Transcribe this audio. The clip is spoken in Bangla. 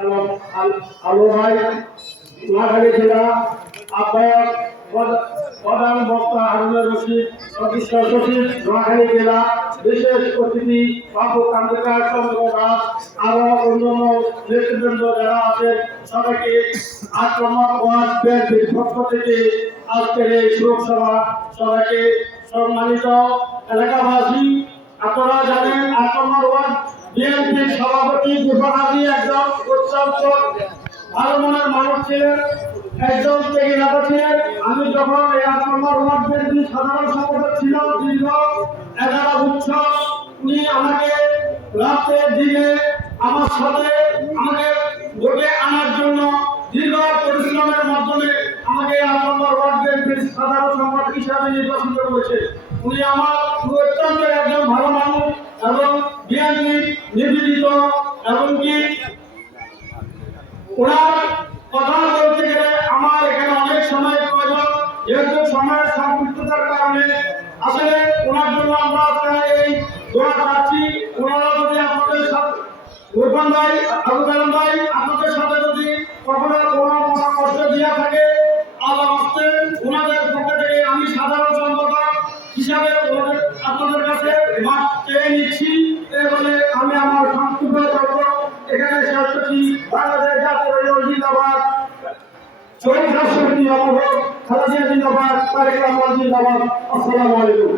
আলো ভাই, নোয়াখালী জেলা আহ্বায়ক, প্রধান বক্তা হারুনুর রশিদ, সদস্য সচিব নোয়াখালী জেলা, বিশেষ অতিথি বাবু কান্দিকার চন্দ্র দাস, আরো অন্যান্য নেতৃবৃন্দ যারা আছেন সবাইকে ৮ নম্বর ওয়ার্ড বিএনপির পক্ষ থেকে আজকের এই শোকসভা সবাইকে সম্মানিত এলাকাবাসী। আপনারা জানেন ৮ নম্বর ওয়ার্ড বিএনপির সভাপতি গোপাল হাজি একজন অত্যন্ত ভালো মনের মানুষ ছিলেন, একজন ত্যাগী নেতা ছিলেন। আমি যখন এই ৮ নম্বর ওয়ার্ড বিএনপির সাধারণ সম্পাদক ছিলাম দীর্ঘ 11 বছর, উনি আমাকে রাতে দিনে আমার সাথে আমাকে ভোটে আনার জন্য দীর্ঘ পরিশ্রমের মাধ্যমে আমাকে ৮ নম্বর ওয়ার্ড বিএনপির সাধারণ সম্পাদক হিসাবে নির্বাচিত করেছে। উনি আমার অত্যন্ত একজন ভালো মানুষ এবং বিএনপির নিবেদিত, এমনকি ওনার কথা বলতে গেলে আমার এখানে অনেক সময় প্রয়োজন, যেহেতু সময়ের সংক্ষিপ্ততার কারণে আসলে ওনার জন্য আমরা এই দোয়া চাচ্ছি। ওনারা যদি আপনাদের সাথে গোপাল ভাই, আবু কালাম ভাই, আপনাদের সাথে যদি কখনো কোনো পরামর্শ দেওয়া থাকে, আল্লাহ আসতে ওনাদের পক্ষ থেকে আমি সাধারণ সম্পাদক হিসাবে আপনাদের কাছে মাপ চেয়ে নিচ্ছি। বলে আমি আমার সংক্ষিপ্ত তথ্য এখানে শেষ করছি। বাংলাদেশ জাতীয় জিন্দাবাদ, শহীদ রাষ্ট্রপতি জিন্দাবাদ, খালেদা জিন্দাবাদ, তারেক রহমান জিন্দাবাদ। আসসালামু আলাইকুম।